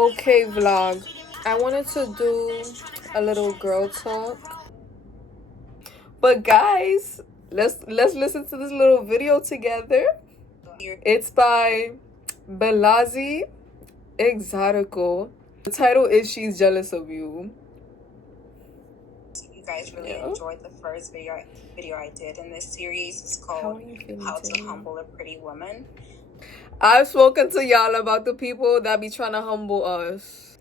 Okay, vlog. I wanted to do a little girl talk. But guys, let's listen to this little video together. It's by Belazi Exotico. The title is She's Jealous of You. You guys really enjoyed the first video I did in this series. It's called How to Humble a Pretty Woman. I've spoken to y'all about the people that be trying to humble us.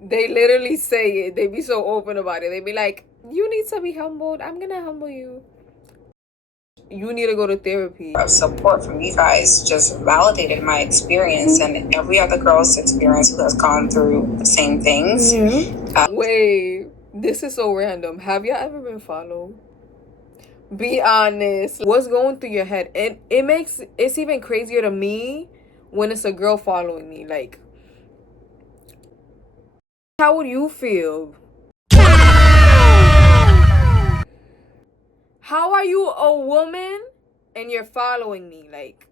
They literally say it. They be so open about it. They be like, you need to be humbled. I'm gonna humble you. You need to go to therapy. Support from you guys just validated my experience and every other girl's experience who has gone through the same things. Wait, this is so random. Have y'all ever been followed? Be honest. What's going through your head? And it's even crazier to me when it's a girl following me. Like, how would you feel? How are you a woman and you're following me? Like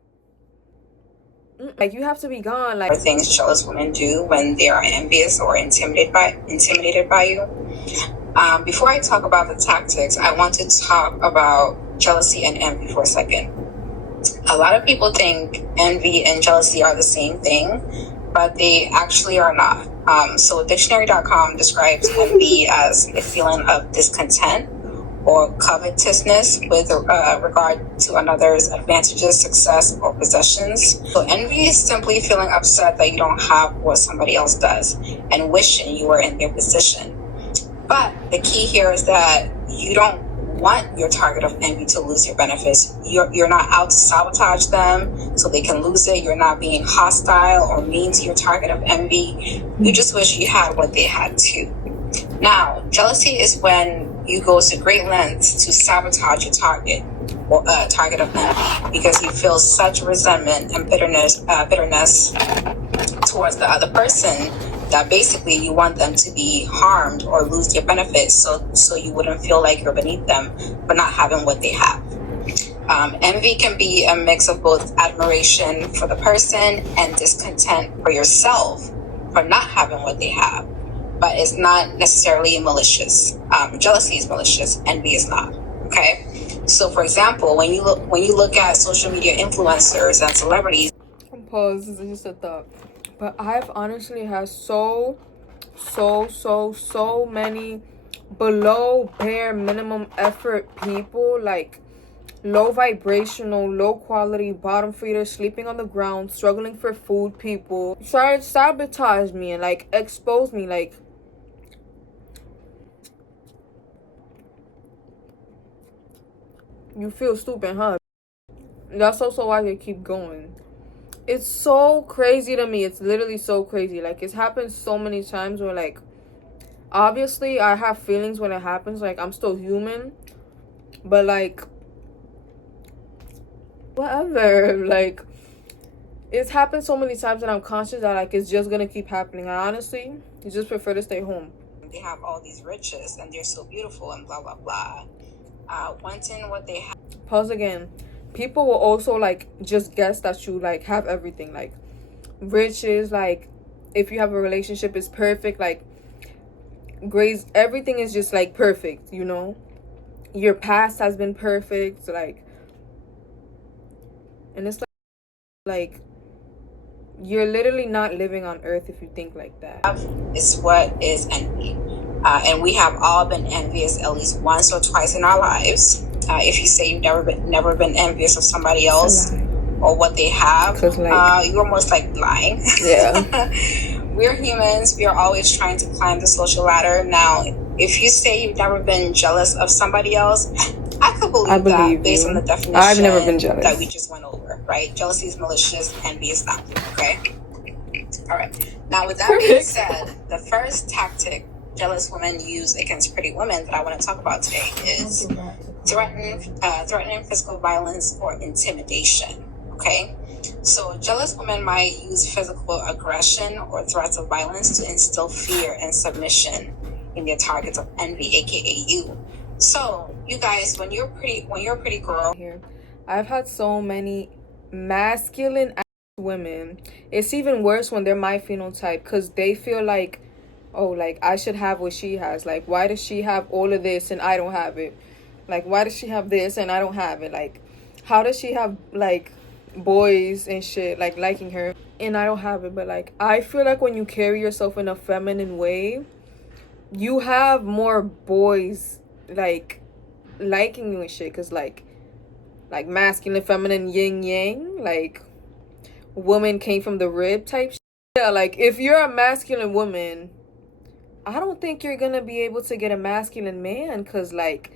you have to be gone. Like, things jealous women do when they are envious or intimidated by you. Before I talk about the tactics, I want to talk about jealousy and envy for a second. A lot of people think envy and jealousy are the same thing, but they actually are not. So dictionary.com describes envy as a feeling of discontent or covetousness with regard to another's advantages, success, or possessions. So envy is simply feeling upset that you don't have what somebody else does and wishing you were in their position. But the key here is that you don't want your target of envy to lose your benefits. You're not out to sabotage them so they can lose it. You're not being hostile or mean to your target of envy. You just wish you had what they had too. Now, jealousy is when you go to great lengths to sabotage your target or target of envy because you feel such resentment and bitterness towards the other person that basically you want them to be harmed or lose their benefits so you wouldn't feel like you're beneath them for not having what they have. Envy can be a mix of both admiration for the person and discontent for yourself for not having what they have, but it's not necessarily malicious. Jealousy is malicious, envy is not. Okay, so for example, when you look at social media influencers and celebrities. Pause. This is just a thought. But I've honestly had so many below bare minimum effort people, like low vibrational, low quality, bottom feeders, sleeping on the ground, struggling for food people, try to sabotage me and like expose me. Like, you feel stupid, huh? That's also why they keep going. It's so crazy to me. It's literally so crazy. Like, it's happened so many times where, like, obviously I have feelings when it happens. Like, I'm still human. But, like, whatever. Like, it's happened so many times that I'm conscious that, like, it's just gonna keep happening. I honestly just prefer to stay home. They have all these riches and they're so beautiful and blah, blah, blah. Wanting what they have. Pause again. People will also, like, just guess that you, like, have everything. Like, riches, like, if you have a relationship, is perfect. Like, grades, everything is just, like, perfect, you know? Your past has been perfect. Like, and it's like you're literally not living on earth if you think like that. Is what is envy. And we have all been envious at least once or twice in our lives. If you say you've never been envious of somebody else or what they have, you're most likely lying. Yeah. We're humans. We are always trying to climb the social ladder. Now, if you say you've never been jealous of somebody else, I could believe that based on the definition I've never been jealous that we just went over, right? Jealousy is malicious, envy is not. Okay? All right. Now, with that being said, the first tactic jealous women use against pretty women that I want to talk about today is threatening physical violence or intimidation. Okay, so jealous women might use physical aggression or threats of violence to instill fear and submission in their targets of envy, aka you. So you guys, when you're a pretty girl here, I've had so many masculine women. It's even worse when they're my phenotype because they feel like, oh, like I should have what she has. Like, why does she have all of this and I don't have it? Like, why does she have this and I don't have it? Like, how does she have like boys and shit like liking her and I don't have it? But like, I feel like when you carry yourself in a feminine way, you have more boys like liking you and shit. Cause like masculine, feminine, yin yang, like woman came from the rib type shit. Yeah, like if you're a masculine woman, I don't think you're gonna be able to get a masculine man because like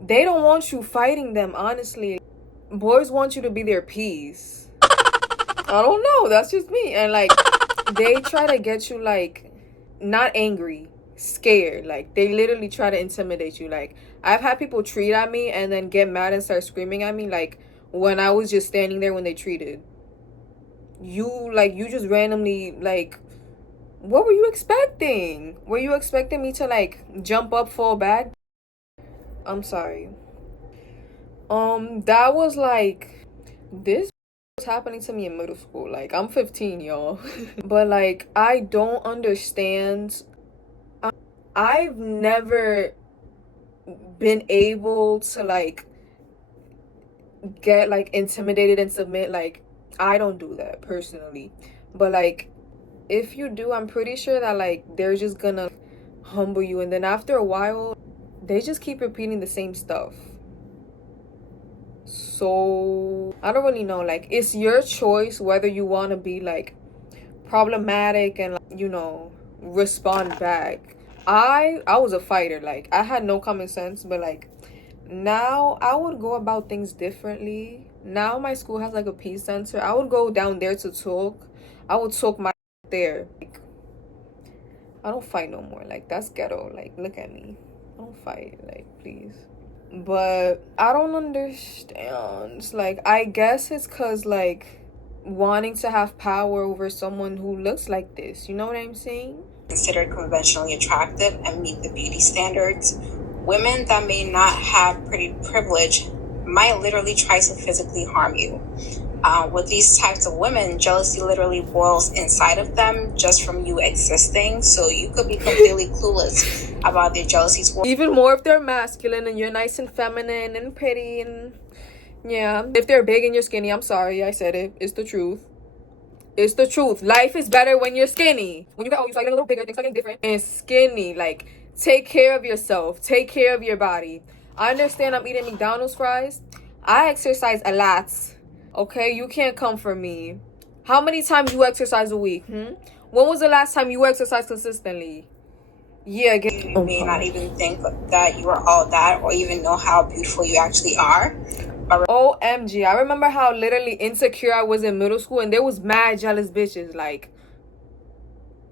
they don't want you fighting them. Honestly, boys want you to be their peace. I don't know, that's just me. And like they try to get you like not angry, scared. Like they literally try to intimidate you. Like I've had people treat at me and then get mad and start screaming at me like when I was just standing there when they treated you. Like you just randomly like, what were you expecting? Were you expecting me to like jump up, fall back? I'm sorry. That was like, this was happening to me in middle school. Like I'm 15, y'all. But like I don't understand. I've never been able to like get like intimidated and submit. Like I don't do that personally. But like if you do, I'm pretty sure that like they're just gonna humble you, and then after a while they just keep repeating the same stuff. So I don't really know. Like it's your choice whether you want to be like problematic and like, you know, respond back. I was a fighter. Like I had no common sense, but like now I would go about things differently. Now my school has like a peace center. I would go down there to talk. I would talk my there. Like, I don't fight no more. Like that's ghetto. Like look at me. I don't fight. Like please. But I don't understand. It's like I guess it's cause like wanting to have power over someone who looks like this. You know what I'm saying? Considered conventionally attractive and meet the beauty standards. Women that may not have pretty privilege might literally try to physically harm you. With these types of women, jealousy literally boils inside of them just from you existing. So you could be completely clueless about their jealousies. Even more if they're masculine and you're nice and feminine and pretty and yeah. If they're big and you're skinny, I'm sorry, I said it. It's the truth. It's the truth. Life is better when you're skinny. When you got, oh, you start getting a little bigger, things are getting different. And skinny, like, take care of yourself. Take care of your body. I understand I'm eating McDonald's fries. I exercise a lot. Okay? You can't come for me. How many times you exercise a week? When was the last time you exercised consistently? Yeah, you may not even think that you are all that or even know how beautiful you actually are. OMG, I remember how literally insecure I was in middle school and there was mad jealous bitches. Like,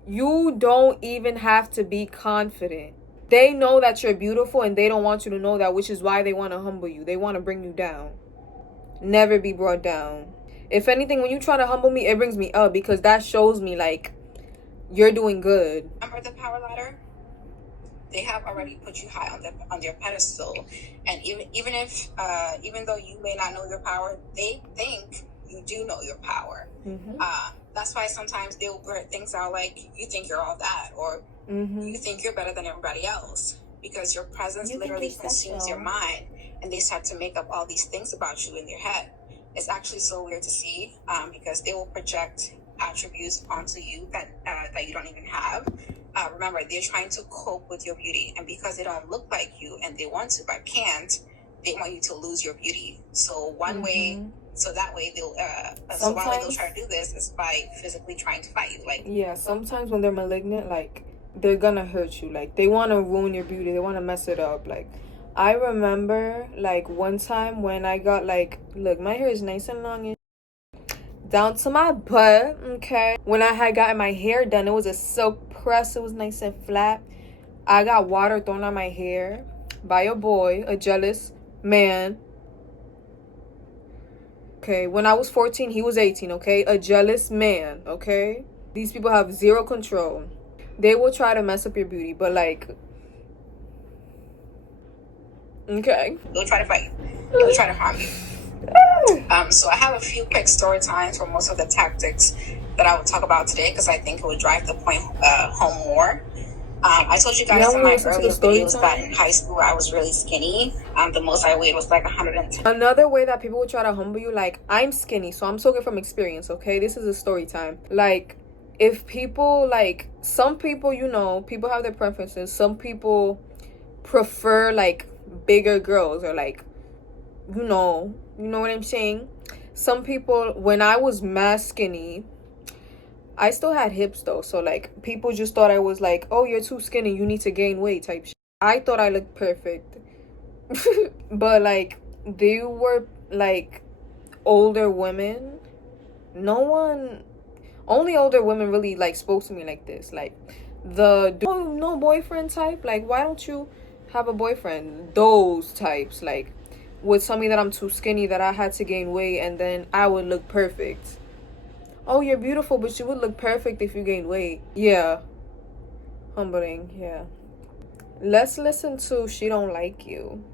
you don't even have to be confident. They know that you're beautiful and they don't want you to know that, which is why they want to humble you. They want to bring you down. Never be brought down. If anything, when you try to humble me, it brings me up because that shows me like you're doing good. Remember the power ladder? They have already put you high on their pedestal, and even though you may not know your power, they think you do know your power. That's why sometimes they'll blurt things out like you think you're all that, or you think you're better than everybody else, because your presence literally consumes your mind, and they start to make up all these things about you in their head. It's actually so weird to see, because they will project attributes onto you that you don't even have. Remember, they're trying to cope with your beauty, and because they don't look like you and they want to but can't, they want you to lose your beauty. So one way, so that way they'll one way they'll try to do this is by physically trying to fight you. Like, yeah, sometimes when they're malignant, like they're gonna hurt you. Like they want to ruin your beauty. They want to mess it up. Like I remember like one time when I got like, look, my hair is nice and long and down to my butt. Okay, when I had gotten my hair done, it was a silk press. It was nice and flat. I got water thrown on my hair by a boy, a jealous man. Okay, when I was 14, he was 18. Okay, a jealous man. Okay, these people have zero control. They will try to mess up your beauty, but like, okay, they'll try to fight you. They'll try to harm you. So I have a few quick story times for most of the tactics that I will talk about today because I think it would drive the point home more. I told you guys in my earlier videos that in high school I was really skinny. The most I weighed was like 110. Another way that people would try to humble you, like, I'm skinny, so I'm talking from experience, okay? This is a story time. Like, if people, like, some people, you know, people have their preferences. Some people prefer, like, bigger girls or, like, you know what I'm saying? Some people, when I was mass skinny, I still had hips though, so like people just thought I was like, oh, you're too skinny, you need to gain weight type shit. I thought I looked perfect. But like they were like older women. Only older women really like spoke to me like this. Like the no boyfriend type. Like, why don't you have a boyfriend? Those types like would tell me that I'm too skinny, that I had to gain weight, and then I would look perfect. Oh, you're beautiful, but you would look perfect if you gained weight. Yeah. Humbling, yeah. Let's listen to She Don't Like You.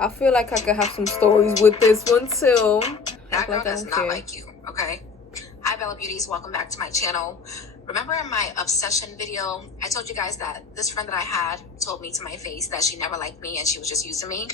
I feel like I could have some stories with this one too. That girl does not like you, okay? Hi, Bella Beauties. Welcome back to my channel. Remember in my obsession video, I told you guys that this friend that I had told me to my face that she never liked me and she was just using me.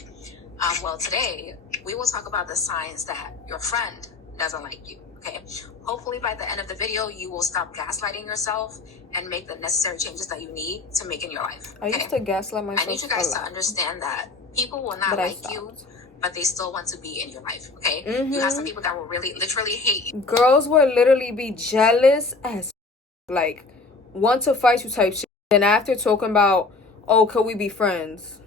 Well, today, we will talk about the signs that your friend doesn't like you. Okay, hopefully by the end of the video, you will stop gaslighting yourself and make the necessary changes that you need to make in your life. Okay? I used to gaslight myself. I need you guys to understand that people will not like you, but they still want to be in your life. Okay, you have some people that will really, literally hate you. Girls will literally be jealous as like want to fight you type shit. And after talking about, oh, could we be friends?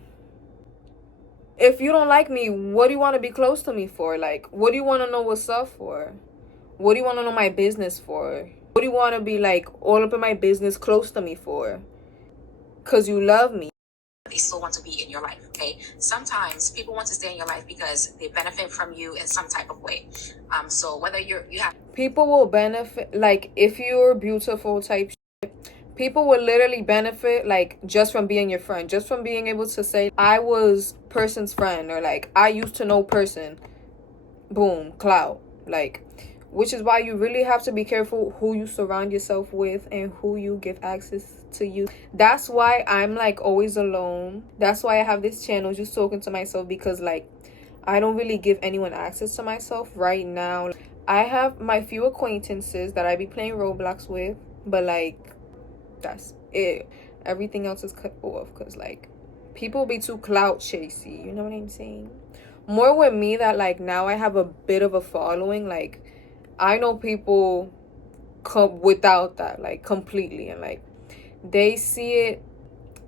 If you don't like me, what do you want to be close to me for? Like, what do you want to know what's up for? What do you want to know my business for? What do you want to be like all up in my business close to me for? Because you love me. They still want to be in your life, okay? Sometimes people want to stay in your life because they benefit from you in some type of way. So whether you have... People will benefit, like, if you're beautiful type shit, people will literally benefit, like, just from being your friend. Just from being able to say, I was person's friend. Or, like, I used to know person. Boom, clout. Like... Which is why you really have to be careful who you surround yourself with and who you give access to you. That's why I'm like always alone. That's why I have this channel just talking to myself, because like I don't really give anyone access to myself right now. I have my few acquaintances that I be playing Roblox with, but like that's it. Everything else is cut off because like people be too clout chasey. You know what I'm saying? More with me that like now I have a bit of a following. Like I know people come without that, like completely, and like they see it.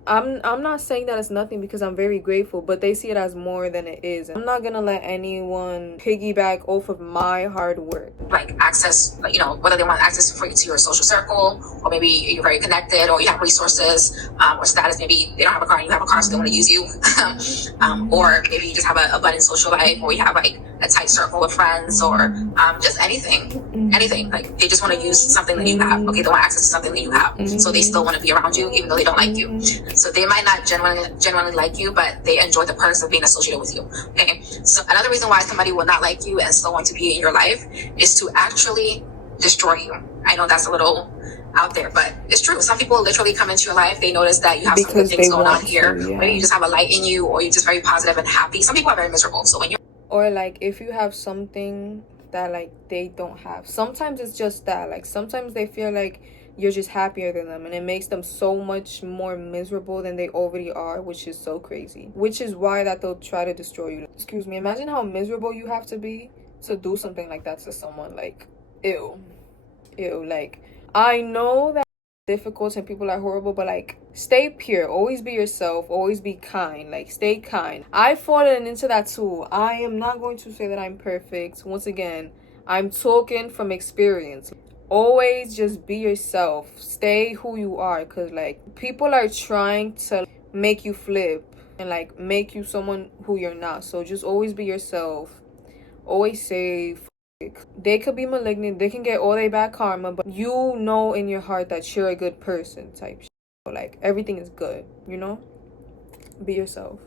I'm not saying that it's nothing because I'm very grateful, but they see it as more than it is. I'm not gonna let anyone piggyback off of my hard work. Like access, like, you know, whether they want access for you to your social circle, or maybe you're very connected, or you have resources, or status. Maybe they don't have a car and you have a car, so they want to use you. Or maybe you just have a abundant social life, or you have like a tight circle of friends, or just anything. Like they just want to use something that you have. Okay, they want access to something that you have, so they still want to be around you, even though they don't like you. So they might not genuinely like you, but they enjoy the perks of being associated with you. Okay. So another reason why somebody will not like you and still want to be in your life is to actually destroy you. I know that's a little out there, but it's true. Some people literally come into your life. They notice that you have some good things going on here. Maybe you just have a light in you, or you're just very positive and happy. Some people are very miserable. So when you're... Or like if you have something that like they don't have, sometimes it's just that. Like sometimes they feel like you're just happier than them, and it makes them so much more miserable than they already are, which is so crazy. Which is why that they'll try to destroy you. Excuse me, imagine how miserable you have to be to do something like that to someone. Like ew. Like I know that it's difficult and people are horrible, but like stay pure, always be yourself, always be kind, like stay kind. I've fallen into that too. I am not going to say that I'm perfect. Once again, I'm talking from experience. Always just be yourself, stay who you are, because like people are trying to make you flip and like make you someone who you're not. So just always be yourself, always say they could be malignant, they can get all their bad karma, but you know in your heart that you're a good person type shit. So like everything is good, you know. Be yourself.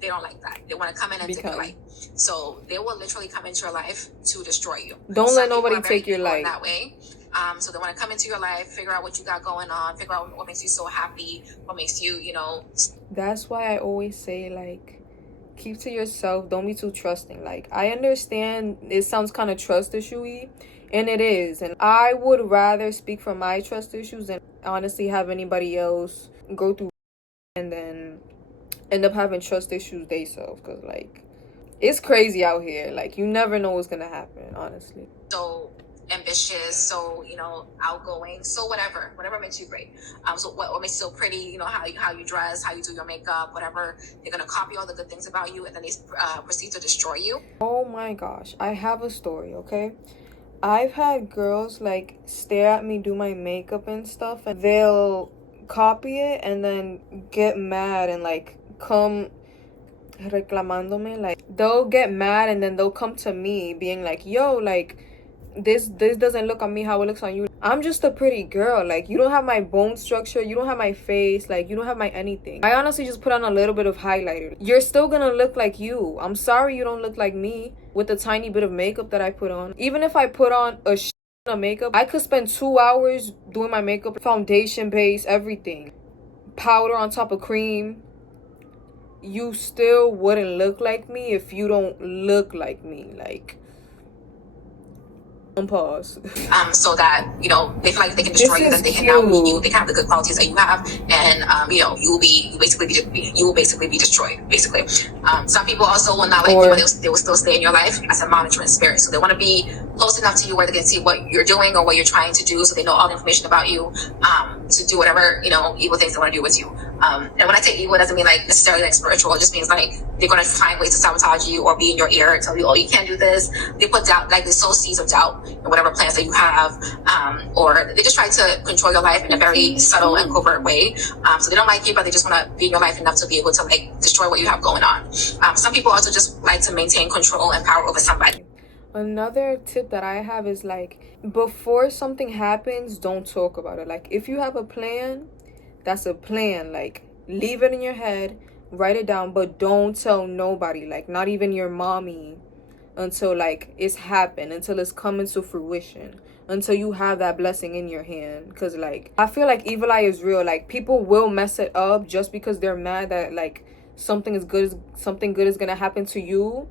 They don't like that. They want to come in and take your Because life. So they will literally come into your life to destroy you. don't Some let people nobody are very take your evil in life. that way. So they want to come into your life, figure out what you got going on, figure out what makes you so happy, what makes you, you know. That's why I always say, like, keep to yourself. Don't be too trusting. Like, I understand it sounds kind of trust issue-y, and it is. And I would rather speak from my trust issues than honestly have anybody else go through and then end up having trust issues themselves. Because, like, it's crazy out here. Like, you never know what's gonna happen, honestly. So ambitious, so, you know, outgoing, so whatever makes you great. So what makes you so pretty, you know, how you dress, how you do your makeup, whatever. They're gonna copy all the good things about you, and then they proceed to destroy you. Oh my gosh, I have a story, okay? I've had girls like stare at me do my makeup and stuff, and they'll copy it and then get mad and like come reclamándome. Like, they'll get mad and then they'll come to me being like, yo, like, this doesn't look on me how it looks on you. I'm just a pretty girl. Like, you don't have my bone structure, you don't have my face, like, you don't have my anything. I honestly just put on a little bit of highlighter. You're still gonna look like you. I'm sorry you don't look like me with the tiny bit of makeup that I put on. Even if I put on a of makeup, I could spend 2 hours doing my makeup, foundation base, everything, powder on top of cream. You still wouldn't look like me if you don't look like me. Like, pause. So that, you know, they feel like they can destroy you, that they can now meet you, they can have the good qualities that you have, and you know, you will basically be destroyed, basically. Some people also will not like you, but they will still stay in your life as a monitoring spirit. So they want to be close enough to you where they can see what you're doing or what you're trying to do, so they know all the information about you, to do whatever, you know, evil things they want to do with you. And when I say evil, it doesn't mean like necessarily like spiritual. It just means like they're going to find ways to sabotage you or be in your ear and tell you, oh, you can't do this. They put doubt, like they sow seeds of doubt in whatever plans that you have, or they just try to control your life in a very subtle and covert way. So they don't like you, but they just want to be in your life enough to be able to like destroy what you have going on. Some people also just like to maintain control and power over somebody. Another tip that I have is like, before something happens, don't talk about it. Like, if you have a plan, that's a plan. Like, leave it in your head, write it down, but don't tell nobody, like not even your mommy, until like it's happened, until it's coming to fruition, until you have that blessing in your hand. Because like, I feel like evil eye is real. Like, people will mess it up just because they're mad that like something good is gonna happen to you,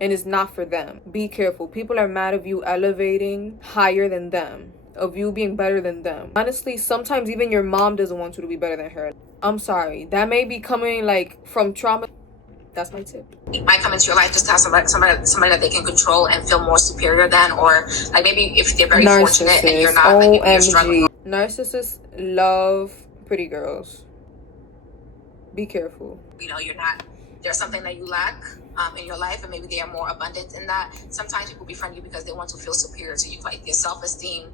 and it's not for them. Be careful. People are mad of you elevating higher than them, of you being better than them. Honestly, sometimes even your mom doesn't want you to be better than her. I'm sorry, that may be coming like from trauma. That's my tip. It might come into your life just to have somebody that they can control and feel more superior than, or like maybe if they're very fortunate and you're not, like maybe you're struggling. Narcissists love pretty girls. Be careful. You know, you're not, there's something that you lack in your life, and maybe they are more abundant in that. Sometimes people befriend you because they want to feel superior to you. Like, their self-esteem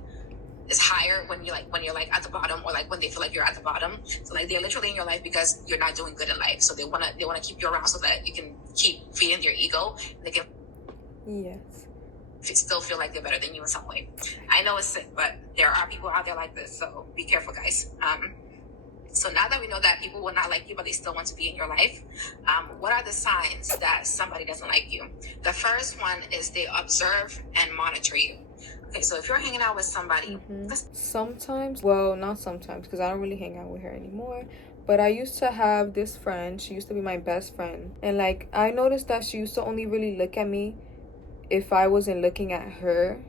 is higher when you're like at the bottom, or like when they feel like you're at the bottom. So like, they're literally in your life because you're not doing good in life. So they wanna keep you around so that you can keep feeding their ego. They can still feel like they're better than you in some way. I know it's sick, but there are people out there like this. So be careful, guys. So now that we know that people will not like you, but they still want to be in your life, what are the signs that somebody doesn't like you? The first one is they observe and monitor you. Okay, so if you're hanging out with somebody, sometimes, well, not sometimes, because I don't really hang out with her anymore, but I used to have this friend. She used to be my best friend, and like, I noticed that she used to only really look at me if I wasn't looking at her.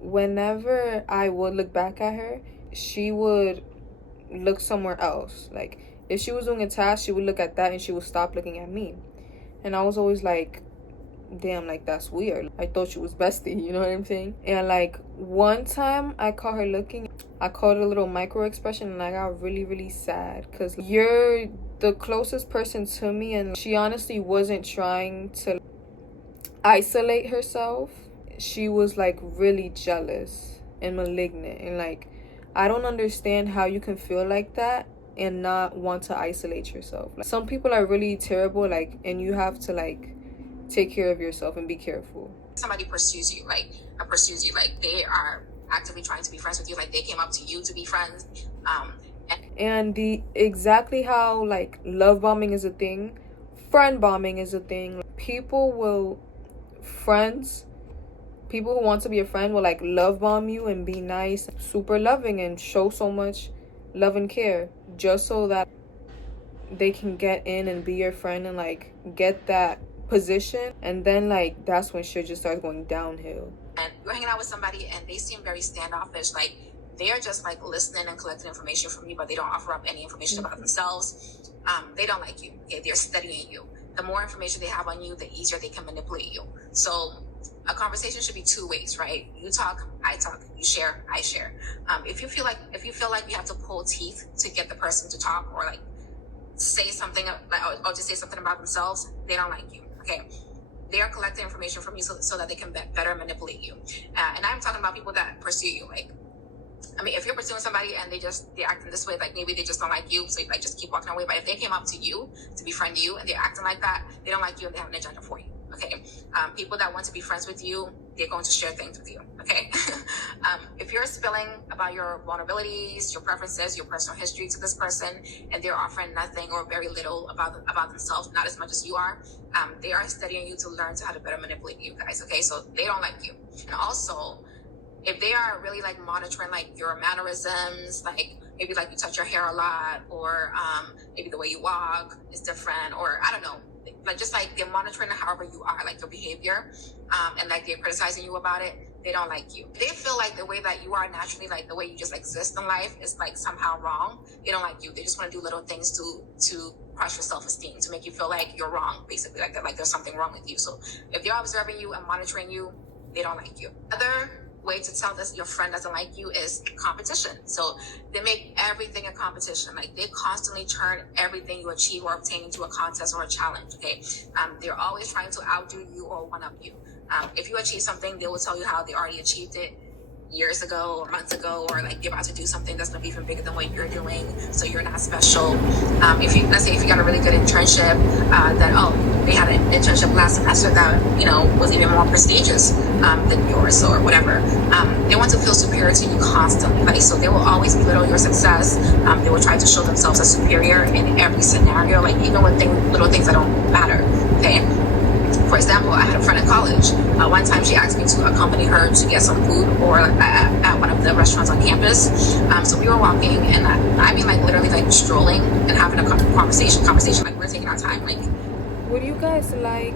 Whenever I would look back at her, she would look somewhere else. Like, if she was doing a task, she would look at that and she would stop looking at me. And I was always like, damn, like, that's weird. I thought she was bestie, you know what I'm saying? And like, one time I caught her looking, I called it a little micro expression, and I got really, really sad, because you're the closest person to me, and she honestly wasn't trying to isolate herself. She was like really jealous and malignant, and like, I don't understand how you can feel like that and not want to isolate yourself. Like, some people are really terrible, like, and you have to like take care of yourself and be careful. Somebody pursues you, like they are actively trying to be friends with you, like they came up to you to be friends. And the exactly how like love bombing is a thing, friend bombing is a thing. People who want to be a friend will like love bomb you and be nice, super loving, and show so much love and care just so that they can get in and be your friend and like get that position. And then like that's when shit just starts going downhill. And you're hanging out with somebody and they seem very standoffish, like they're just like listening and collecting information from you, but they don't offer up any information about themselves. They don't like you. Okay, they're studying you. The more information they have on you, the easier they can manipulate you. So a conversation should be two ways, right? You talk, I talk. You share, I share. If you feel like you have to pull teeth to get the person to talk, or like say something or just say something about themselves, they don't like you. Okay, they are collecting information from you so that they can better manipulate you. And I'm talking about people that pursue you. Like, I mean, if you're pursuing somebody and they're acting this way, like maybe they just don't like you, so you like just keep walking away. But if they came up to you to befriend you and they're acting like that, they don't like you and they have an agenda for you. Okay, people that want to be friends with you, they're going to share things with you. Okay, if you're spilling about your vulnerabilities, your preferences, your personal history to this person, and they're offering nothing or very little about themselves, not as much as you are, they are studying you to learn how to better manipulate you guys. Okay, so they don't like you. And also, if they are really like monitoring like your mannerisms, like maybe like you touch your hair a lot, or maybe the way you walk is different, or I don't know, like just like they're monitoring however you are, like your behavior, and like they're criticizing you about it, they don't like you. They feel like the way that you are naturally, like the way you just exist in life is like somehow wrong. They don't like you. They just want to do little things to crush your self-esteem, to make you feel like you're wrong, basically, like there's something wrong with you. So if they're observing you and monitoring you, they don't like you. Other way to tell that your friend doesn't like you is competition. So they make everything a competition. Like they constantly turn everything you achieve or obtain into a contest or a challenge. Okay, they're always trying to outdo you or one up you. If you achieve something, they will tell you how they already achieved it years ago or months ago, or like they're about to do something that's gonna be even bigger than what you're doing, so you're not special. Let's say if you got a really good internship, they had an internship last semester that was even more prestigious than yours or whatever. They want to feel superior to you constantly, like, so they will always belittle your success. They will try to show themselves as superior in every scenario, like even with little things that don't matter. Okay. For example, I had a friend in college. One time she asked me to accompany her to get some food or at one of the restaurants on campus. So we were walking, and I mean like literally like strolling and having a conversation, like we're taking our time. Like, would you guys like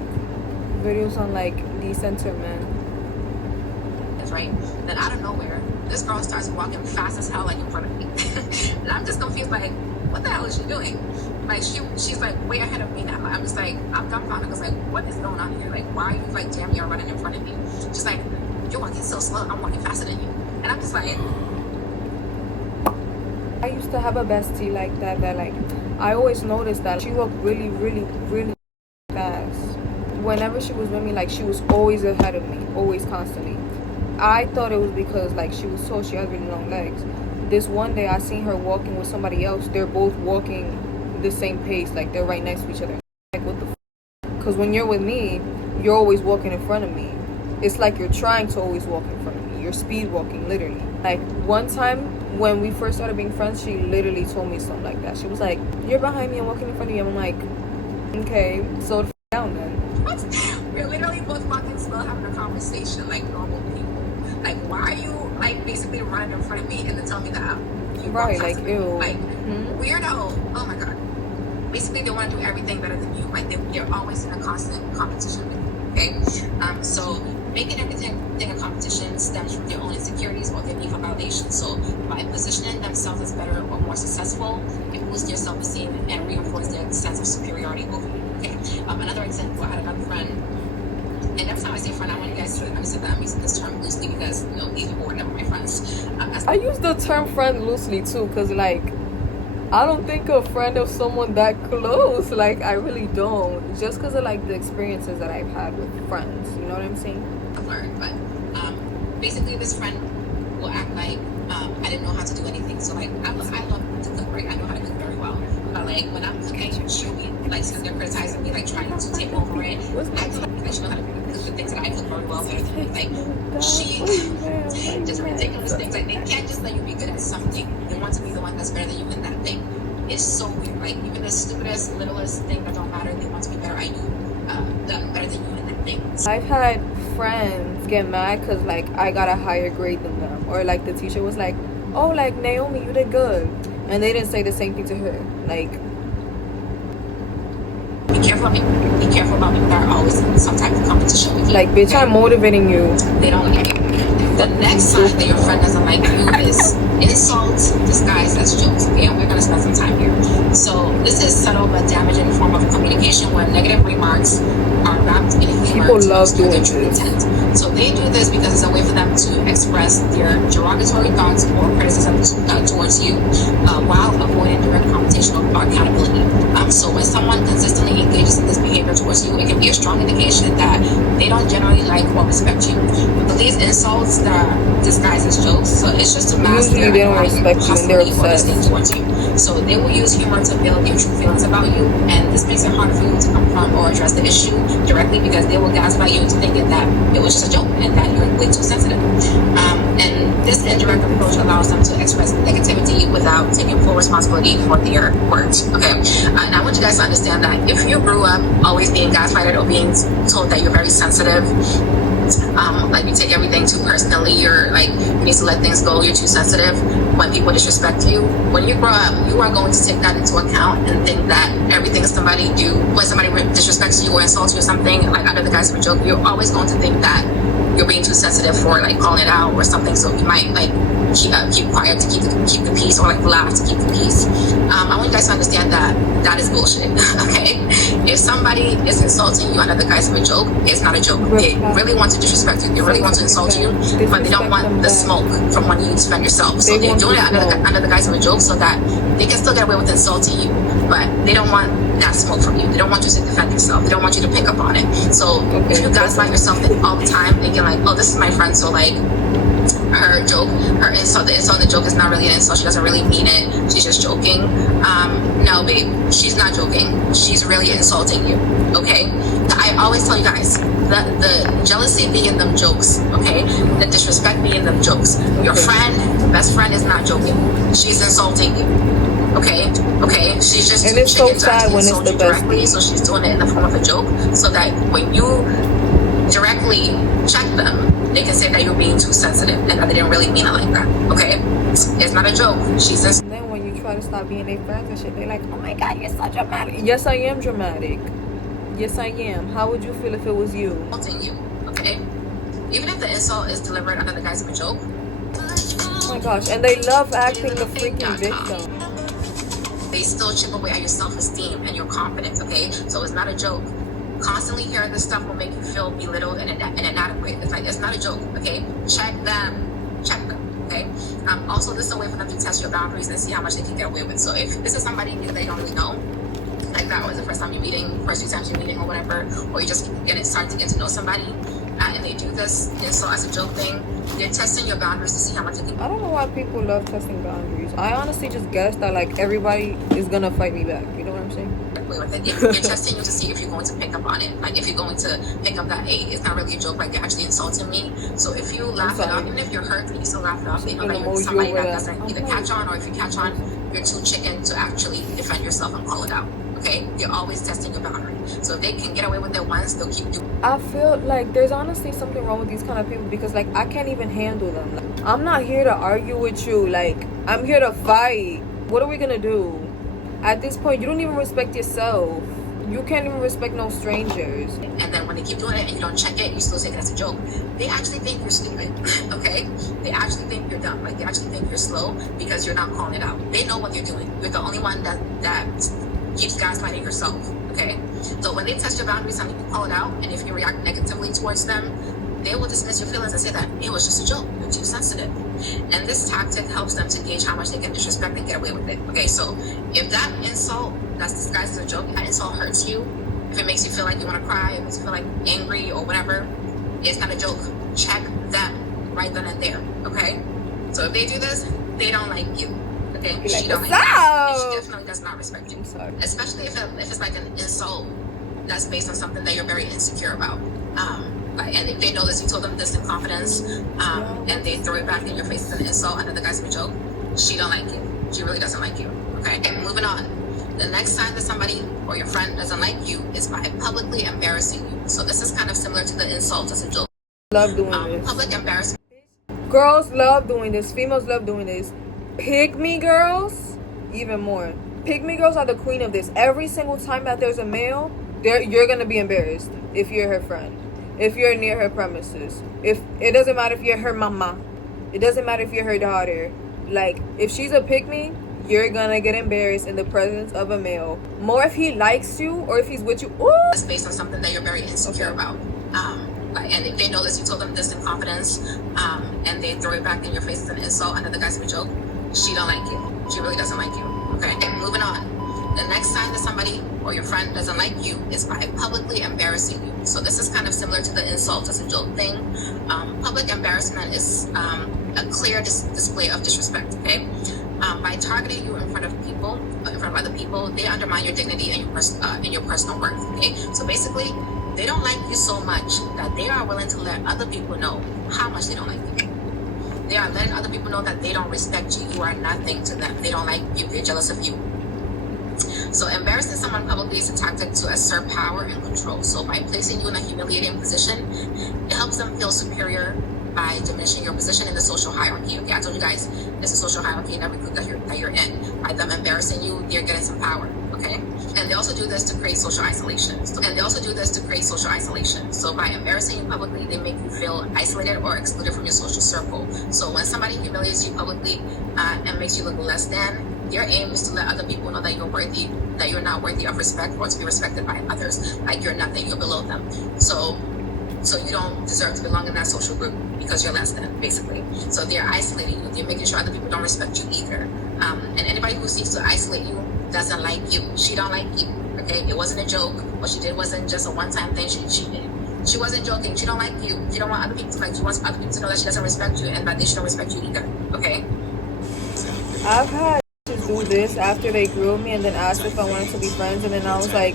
videos on like decenter men? That's right. Then out of nowhere, this girl starts walking fast as hell like in front of me. And I'm just confused, like, what the hell is she doing? Like she's like way ahead of me now. I'm just like, I'm dumbfounded because like, what is going on here? Like, why are you like damn near running in front of me? She's like, you're walking so slow, I'm walking faster than you. And I'm just like, I used to have a bestie like that like I always noticed that she walked really, really, really fast. Whenever she was with me, like she was always ahead of me, always, constantly. I thought it was because like she was tall, she had really long legs. This one day I seen her walking with somebody else. They're both walking the same pace, like they're right next to each other. Like, what the f? Because when you're with me, you're always walking in front of me. It's like you're trying to always walk in front of me. You're speed walking, literally. Like one time when we first started being friends, she literally told me something like that. She was like, you're behind me, I'm walking in front of you. I'm like, okay, so down then. What? We're literally both walking slow, having a conversation like normal people. Like, why are you like basically running in front of me and then tell me that you right, like, ew. Like, weirdo. Oh my god. Basically, they want to do everything better than you. Like, they're always in a constant competition with you. Okay? So making everything a competition stems from their own insecurities or their need for validation. So by positioning themselves as better or more successful, it boosts their self-esteem and reinforces their sense of superiority over you. Okay? Another example, I had another friend, and every time I say friend, I want you guys to understand that I'm using this term loosely because these people were never my friends. I use the term friend loosely too, because like I don't think a friend of someone that close. Like, I really don't. Just because of, like, the experiences that I've had with friends. You know what I'm saying? I've learned, but basically this friend will act like I didn't know how to do anything. So, like, I love to cook, right? I know how to cook very well. But, like, when I'm cooking, she'll be, like, sitting there criticizing me, like, trying to take over it. I feel like she know how to cook the things that I cook very well better than me. Like, she just ridiculous things. Like, they can't just let you be good at something. They want to be the one that's better than you in that thing. It's so weird. Like, even the stupidest, littlest thing that don't matter, they want to be better at you, better than you in that thing. I've had friends get mad because like I got a higher grade than them, or like the teacher was like, oh, like Naomi, you did good, and they didn't say the same thing to her. Like, be careful about people that are always in some type of competition with you. like, bitch, I'm motivating you. They don't like you. The next sign that your friend doesn't like you is insults disguised as jokes. Okay, and we're gonna spend some time here. So this is subtle but damaging form of communication where negative remarks are wrapped in humor People to love obscure their doing true this. intent. So they do this because it's a way for them to express their derogatory thoughts or criticism towards you, while avoiding direct confrontation or accountability. So when someone consistently engages in this behavior towards you, it can be a strong indication that they don't generally like or respect you. But these insults that are disguised as jokes, so it's just to mask Usually their they don't respect you and they're hostility or disdain obsessed. towards you. So they will use humor to veil their true feelings about you, and this makes it harder for you to confront or address the issue directly because they will gaslight you into thinking that it was just a joke and that you're way too sensitive. And this indirect approach allows them to express negativity without taking full responsibility for their words. Okay, and I want you guys to understand that if you grew up always being gaslighted or being told that you're very sensitive, like you take everything too personally, you're like, you need to let things go, you're too sensitive when people disrespect you. When you grow up, you are going to take that into account and think that everything somebody do, when somebody disrespects you or insults you or something, like under the guise of a joke, you're always going to think that you're being too sensitive for like calling it out or something. So you might like keep quiet to keep the peace, or like laugh to keep the peace. I want you guys to understand that that is bullshit. Okay, if somebody is insulting you under the guise of a joke, it's not a joke. They really want to disrespect you. They really want to insult you, but they don't want the smoke from when you defend yourself. So they're doing it under the guise of a joke so that they can still get away with insulting you, but they don't want that smoke from you. They don't want you to defend yourself. They don't want you to pick up on it. So if you gaslight yourself all the time, thinking like, oh, this is my friend, so like her joke, her insult, the insult in the joke is not really an insult. She doesn't really mean it. She's just joking. No, babe, she's not joking. She's really insulting you. Okay. I always tell you guys that the jealousy be in them jokes. Okay. The disrespect be in them jokes. Your friend, best friend, is not joking. She's insulting you. Okay. She's just and it's so sad when it's the best directly, so she's doing it in the form of a joke, so that when you directly check them, they can say that you're being too sensitive and that they didn't really mean it like that. Okay, it's not a joke. She's just. And then when you try to stop being their friends and shit, they're like, oh my god, you're so dramatic. Yes, I am dramatic. Yes, I am. How would you feel if it was you? Insulting you. Okay, even if the insult is delivered under the guise of a joke. Oh my gosh, and they love acting the freaking victim. They still chip away at your self-esteem and your confidence. Okay, so it's not a joke. Constantly hearing this stuff will make you feel belittled and inadequate. It's like, it's not a joke. Okay, check them. Okay. Also, this is a way for them to test your boundaries and see how much they can get away with. So if this is somebody new that they don't really know, like that was the first time you're meeting, first 2 times you're meeting or whatever, or you just starting to get to know somebody, and they do this insult as a joke thing, they're testing your boundaries to see how much they can. I don't know why people love testing boundaries. I honestly just guess that like everybody is gonna fight me back. You know what I'm saying? With it. They're testing you to see if you're going to pick up on it. Like if you're going to pick up that, hey, it's not really a joke, like they're actually insulting me. So if you laugh it off, even if you're hurt, you still laugh it off. They know that you're somebody that doesn't either catch on, or if you catch on, you're too chicken to actually defend yourself and call it out. Okay? They're always testing your boundary. So if they can get away with it once, they'll keep doing it. I feel like there's honestly something wrong with these kind of people because like I can't even handle them. Like, I'm not here to argue with you. Like I'm here to fight. What are we gonna do? At this point, you don't even respect yourself. You can't even respect no strangers. And then when they keep doing it and you don't check it, you still take it as a joke. They actually think you're stupid, okay? They actually think you're dumb. Like, they actually think you're slow because you're not calling it out. They know what you're doing. You're the only one that keeps gaslighting yourself, okay? So when they test your boundaries and you call it out, and if you react negatively towards them, they will dismiss your feelings and say that it was just a joke. You're too sensitive. And this tactic helps them to gauge how much they can disrespect and get away with it. Okay, so if that insult that's disguised as a joke, that insult hurts you, if it makes you feel like you want to cry, if it makes you feel like angry or whatever, it's not a joke. Check them right then and there. Okay? So if they do this, they don't like you. Okay? Like, she don't what's like you. up? And she definitely does not respect you. I'm sorry. Especially if it's like an insult that's based on something that you're very insecure about. And if they know this, you told them this in confidence, and they throw it back in your face as an insult under the guise of a joke, she don't like you. She really doesn't like you. Okay, and moving on. The next sign that somebody or your friend doesn't like you is by publicly embarrassing you. So this is kind of similar to the insult as a joke. Love doing this. Public embarrassment. Girls love doing this. Females love doing this. Pygmy girls, even more. Pygmy girls are the queen of this. Every single time that there's a male, you're gonna be embarrassed if you're her friend, if you're near her premises. If it doesn't matter if you're her mama, it doesn't matter if you're her daughter. Like, if she's a pygmy, you're gonna get embarrassed in the presence of a male. More if he likes you or if he's with you. Ooh. It's based on something that you're very insecure about. And if they know this, you told them this in confidence, and they throw it back in your face as an insult, another guy's a joke, she don't like you. She really doesn't like you. Okay, and moving on. The next sign that somebody or your friend doesn't like you is by publicly embarrassing you. So this is kind of similar to the insult as a joke thing. Public embarrassment is a clear display of disrespect, okay? By targeting you in front of people, in front of other people, they undermine your dignity and your personal worth, okay? So basically, they don't like you so much that they are willing to let other people know how much they don't like you. They are letting other people know that they don't respect you. You are nothing to them. They don't like you. They're jealous of you. So embarrassing someone publicly is a tactic to assert power and control. So by placing you in a humiliating position, it helps them feel superior by diminishing your position in the social hierarchy. Okay, I told you guys there's a social hierarchy in every group that you're in. By them embarrassing you, they're getting some power. Okay, and they also do this to create social isolation. So by embarrassing you publicly, they make you feel isolated or excluded from your social circle. So when somebody humiliates you publicly and makes you look less than, their aim is to let other people know that you're not worthy of respect or to be respected by others. Like you're nothing, you're below them. So you don't deserve to belong in that social group because you're less than, basically. So they're isolating you. They're making sure other people don't respect you either. And anybody who seeks to isolate you doesn't like you. She don't like you. Okay, it wasn't a joke. What she did wasn't just a one-time thing. She wasn't joking. She don't like you. She don't want other people to like you. She wants other people to know that she doesn't respect you and that they shouldn't respect you either. Okay. I've had to do this after they grilled me and then asked if I wanted to be friends, and then I was like,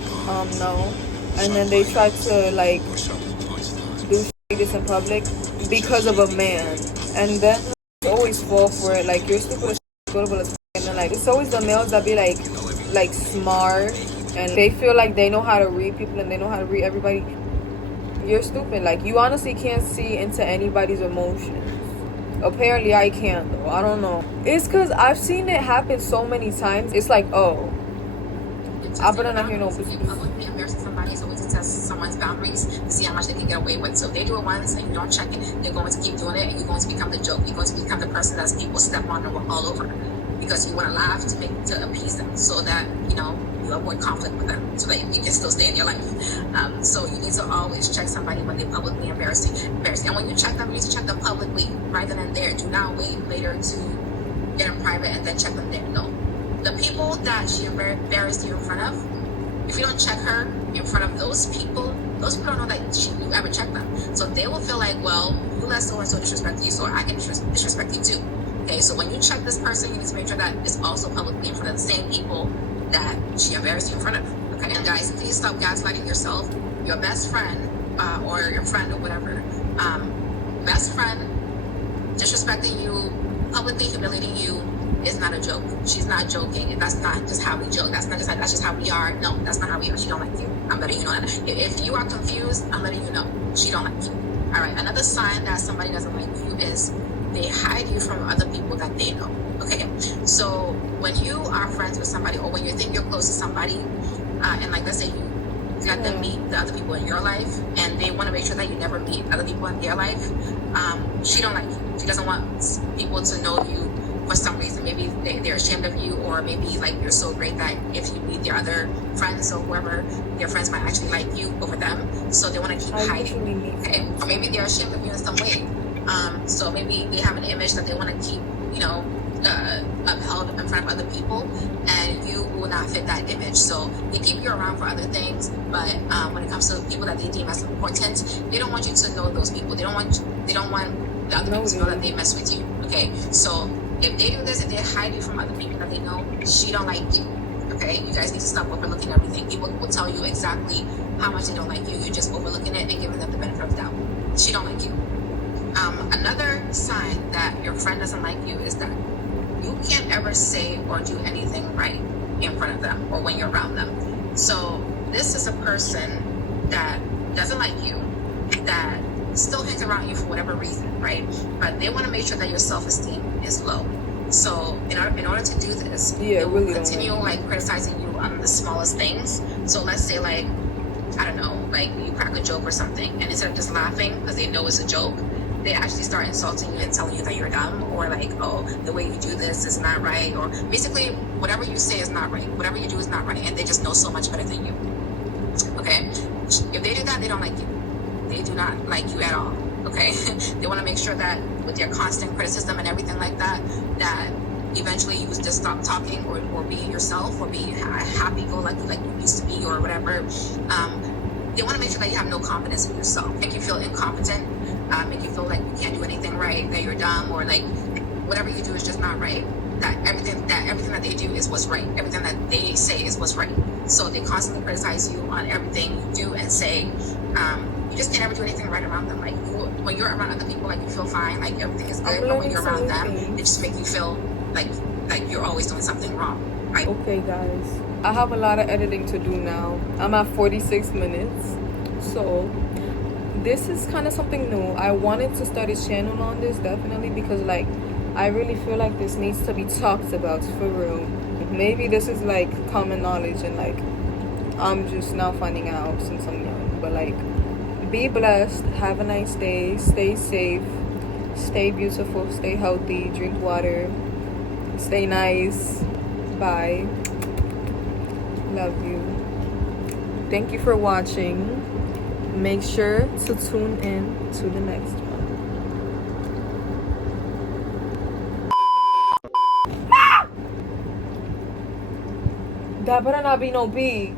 no. And then they tried to like do this in public because of a man, and then I always fall for it. Like, you're stupid as shit, and then like it's always the males that be like smart and they feel like they know how to read people and they know how to read everybody. You're stupid. Like, you honestly can't see into anybody's emotions. Apparently I can't though. I don't know. It's because I've seen it happen so many times. It's like, oh, I better not hear no business. Publicly embarrassing somebody is always to test someone's boundaries to see how much they can get away with. So if they do it once and you don't check it, they're going to keep doing it, and you're going to become the joke. You're going to become the person that people step on and walk all over because you want to laugh to appease them, so that you avoid conflict with them, so that you can still stay in your life. So you need to always check somebody when they publicly embarrass you. And when you check them, you need to check them publicly right then and there. Do not wait later to get in private and then check them there. No. The people that she embarrassed you in front of, if you don't check her in front of those people don't know that you ever checked them. So they will feel like, well, you let so and so disrespect you, so I can disrespect you too. Okay, so when you check this person, you need to make sure that it's also publicly in front of the same people that she embarrassed you in front of. Okay, and guys, please stop gaslighting yourself. Your best friend or your friend or whatever, best friend disrespecting you, publicly humiliating you is not a joke. She's not joking, and that's not just how we joke. That's just how we are. No, that's not how we are. She don't like you. I'm letting you know that. If you are confused, I'm letting you know she don't like you. All right. Another sign that somebody doesn't like you is they hide you from other people that they know. Okay. So when you are friends with somebody, or when you think you're close to somebody, and like let's say you let them meet the other people in your life, and they want to make sure that you never meet other people in their life, she don't like you. She doesn't want people to know you for some reason. Maybe they're ashamed of you, or maybe like you're so great that if you meet their other friends or whoever, their friends might actually like you over them, so they want to keep hiding. Okay, or maybe they're ashamed of you in some way. So maybe they have an image that they want to keep, upheld in front of other people, and you will not fit that image. So they keep you around for other things, but when it comes to people that they deem as important, they don't want you to know those people. They don't want the other people to know that they mess with you. Okay, so if they do this, if they hide you from other people that they know, she don't like you. Okay, you guys need to stop overlooking everything. People will tell you exactly how much they don't like you. You're just overlooking it and giving them the benefit of the doubt. She don't like you. Another sign that your friend doesn't like you is that you can't ever say or do anything right in front of them or when you're around them. So this is a person that doesn't like you, that still hangs around you for whatever reason, right? But they want to make sure that your self-esteem is low. So in order to do this, Yeah, they will really continue don't like criticizing you on the smallest things. So let's say like, I don't know, like you crack a joke or something, and instead of just laughing because they know it's a joke, they actually start insulting you and telling you that you're dumb, or like, oh, the way you do this is not right, or basically whatever you say is not right, whatever you do is not right, and they just know so much better than you. Okay, if they do that, they don't like you. They do not like you at all. Okay, they want to make sure that with your constant criticism and everything like that, that eventually you just stop talking or being yourself or being happy-go-lucky like you used to be or whatever. They want to make sure that you have no confidence in yourself, make you feel incompetent, make you feel like you can't do anything right, that you're dumb, or like whatever you do is just not right. That everything that they do is what's right. Everything that they say is what's right. So they constantly criticize you on everything you do and say. You just can't ever do anything right around them. Like when you're around other people, like you feel fine, like everything is good. But when you're around them, it just makes you feel like you're always doing something wrong. Right? Okay, guys, I have a lot of editing to do now. I'm at 46 minutes, so this is kind of something new. I wanted to start a channel on this, definitely, because like I really feel like this needs to be talked about for real. Maybe this is like common knowledge and like I'm just now finding out since I'm young, but like be blessed, have a nice day, stay safe, stay beautiful, stay healthy, drink water, stay nice. Bye. Love you. Thank you for watching. Make sure to tune in to the next one. That better not be no B.